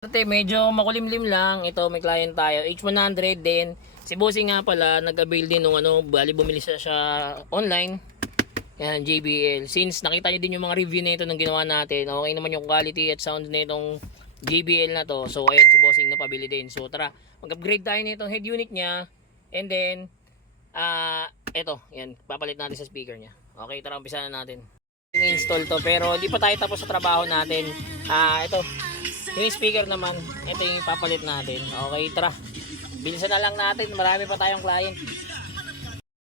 Medyo makulimlim lang. Ito may client tayo. H100 din. Si Bossing nga pala nag-avail din nung bali bumili siya online. Yan, JBL. Since nakita niyo din yung mga review nito nung ginawa natin, okay naman yung quality at sound nitong JBL na to. So ayun, si Bossing napabili din. So tara, mag-upgrade tayo nitong head unit niya. And then ito, yan, papalit natin sa speaker niya. Okay, tara, umpisa na natin. I-install to pero hindi pa tayo tapos sa trabaho natin. Ito yung speaker naman, ito yung ipapalit natin. Okay, tara. Bilisan na lang natin, marami pa tayong client.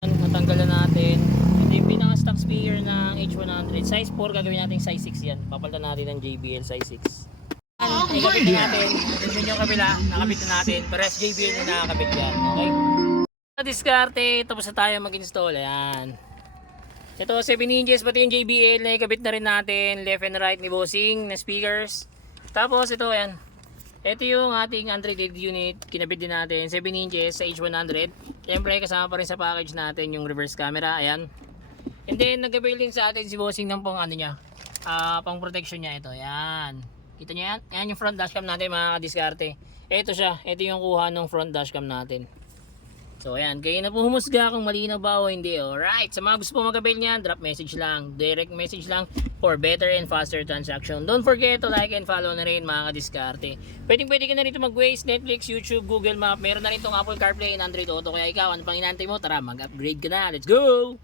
Natanggalan natin. Ito yung pinaka-stock speaker ng H100. Size 4, gagawin natin size 6 yan. Papalitan natin ng JBL size 6. Ikabit na natin. Ito yung kabila, nakabit na natin. Pares JBL na nakakabit yan. Okay? Diskarte, tapos na tayo mag-install. Ayan. Ito 7 inches, pati yung JBL na ikabit na rin natin. Left and right ni Bossing na speakers. Tapos ito yan. Ito yung ating Android unit. Kinabit din natin 7 inches sa H100. Siyempre kasama pa rin sa package natin yung reverse camera. Ayan. And then nag-avail din sa atin si Bossing ng pang pang protection niya ito. Ayan. Kita niyo yan? Ayan yung front dashcam natin mga kadiskarte. Ito siya. Ito yung kuha ng front dashcam natin. So ayan, kayo na po humusga kung malinaw ba o hindi. Alright, sa mga gusto po mag-avail niyan, drop message lang, direct message lang for better and faster transaction. Don't forget to like and follow na rin mga kadiskarte. Pwede ka na rito mag-Waze, Netflix, YouTube, Google Map. Meron na rin itong Apple CarPlay and Android Auto. Kaya ikaw, ano pang inantay mo? Tara, mag-upgrade ka na. Let's go!